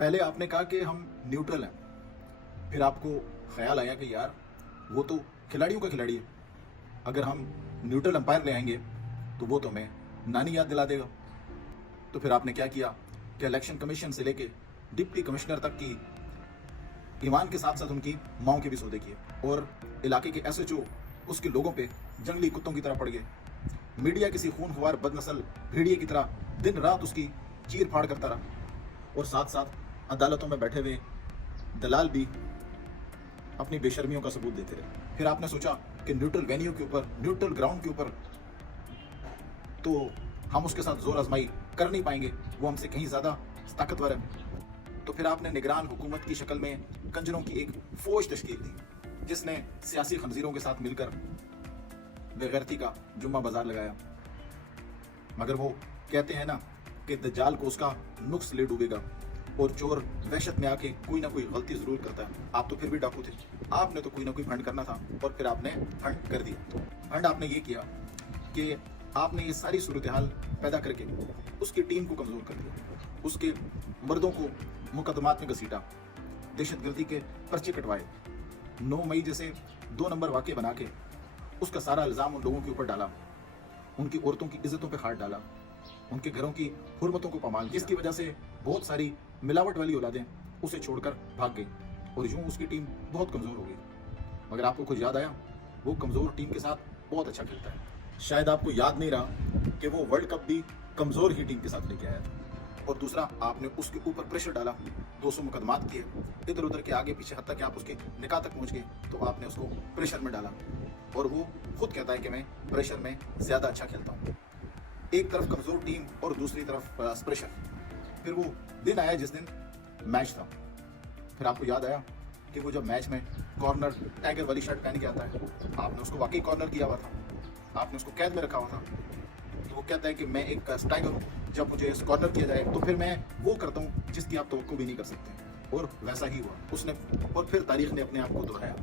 पहले आपने कहा कि हम न्यूट्रल हैं, फिर आपको ख्याल आया कि यार वो तो खिलाड़ियों का खिलाड़ी है, अगर हम न्यूट्रल अंपायर ले आएंगे तो वो तो हमें नानी याद दिला देगा। तो फिर आपने क्या किया कि इलेक्शन कमीशन से लेके डिप्टी कमिश्नर तक की ईमान के साथ साथ उनकी माओं के भी सौदे किए, और इलाके के एसएचओ उसके लोगों पे जंगली कुत्तों की तरह पड़ गए। मीडिया किसी खूनख्वार बदनस्ल भेड़िए की तरह दिन रात उसकी चीर फाड़ करता रहा, और साथ साथ अदालतों में बैठे हुए दलाल भी अपनी बेशर्मियों का सबूत देते रहे। फिर आपने सोचा कि न्यूट्रल वेन्यू के ऊपर, न्यूट्रल ग्राउंड के ऊपर तो हम उसके साथ जोर आजमाई कर नहीं पाएंगे, वो हमसे कहीं ज्यादा ताकतवर है। तो फिर आपने निगरान हुकूमत की शक्ल में कंजरों की एक फौज तश्कील दी, जिसने सियासी खंजीरों के साथ मिलकर बेगैरती का जुम्मा बाजार लगाया। मगर वो कहते हैं ना कि दज्जाल को उसका नुक्स ले डूबेगा, और चोर वहशत में आके कोई ना कोई गलती जरूर करता है। आप तो फिर भी डाकू थे, आपने तो कोई ना कोई फंड करना था, और फिर आपने फंड कर दिया। फंड आपने ये किया कि आपने ये सारी सूरत हाल पैदा करके उसकी टीम को कमजोर कर दिया, उसके मर्दों को मुकदमात में घसीटा, दहशतगर्दी के पर्चे कटवाए, 9 मई जैसे 2 नंबर वाक़े बना के उसका सारा इल्ज़ाम उन लोगों के ऊपर डाला, उनकी औरतों की इज्जतों पे हाथ डाला, उनके घरों की हुर्मतों को पामाल किया, जिसकी वजह से बहुत सारी मिलावट वाली औलादें उसे छोड़कर भाग गई, और यूं उसकी टीम बहुत कमज़ोर हो गई। मगर आपको कुछ याद आया, वो कमज़ोर टीम के साथ बहुत अच्छा खेलता है। शायद आपको याद नहीं रहा कि वो वर्ल्ड कप भी कमज़ोर ही टीम के साथ लेके आया था। और दूसरा, आपने उसके ऊपर प्रेशर डाला, 200 मुकदमात किए, इधर उधर के आगे पीछे, हत्ता कि आप उसके निकाह तक पहुंच गए, तो आपने उसको प्रेशर में डाला, और वो खुद कहता है कि मैं प्रेशर में ज़्यादा अच्छा खेलता हूँ। एक तरफ कमज़ोर टीम और दूसरी तरफ प्रेशर। फिर वो दिन आया जिस दिन मैच था। फिर आपको याद आया कि वो जब मैच में कॉर्नर टाइगर वाली शर्ट पहन के आता है, आपने उसको वाकई कॉर्नर किया हुआ था, आपने उसको कैद में रखा हुआ था। तो वो कहता है कि मैं एक टाइगर हूँ, जब मुझे कॉर्नर किया जाए तो फिर मैं वो करता हूँ जिसकी आप तवक्को भी नहीं कर सकते। और वैसा ही हुआ उसने, और फिर तारीख ने अपने आप को दोहराया।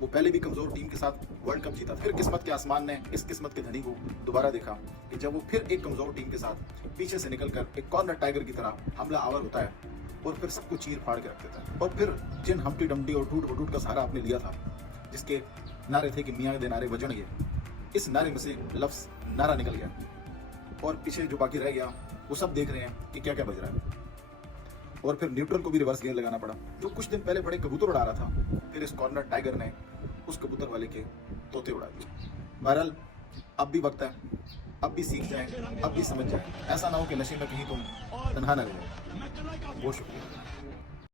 वो पहले भी कमज़ोर टीम के साथ वर्ल्ड कप जीता, फिर किस्मत के आसमान ने इस किस्मत के धनी को दोबारा देखा कि जब वो फिर एक कमज़ोर टीम के साथ पीछे से निकलकर एक कॉर्नर टाइगर की तरह हमला आवर होता है, और फिर सबको चीर फाड़ के रख देता है। और फिर जिन हम्टी डम्टी और टूट वटूट का सहारा आपने लिया था, जिसके नारे थे कि मियाँ दे नारे वजन ये, इस नारे में से लफ्ज़ नारा निकल गया, और पीछे जो बाकी रह गया वो सब देख रहे हैं कि क्या क्या बज रहा है। और फिर न्यूट्रल को भी रिवर्स गियर लगाना पड़ा, जो कुछ दिन पहले बड़े कबूतर उड़ा रहा था, फिर इस कॉर्नर टाइगर ने उस कबूतर वाले के तोते उड़ा दिए। बहरहाल अब भी वक्त है, अब भी सीख जाए, अब भी समझ जाए, ऐसा ना हो कि नशे में कहीं तुम तन्हा न रह जाए। बहुत शुक्रिया।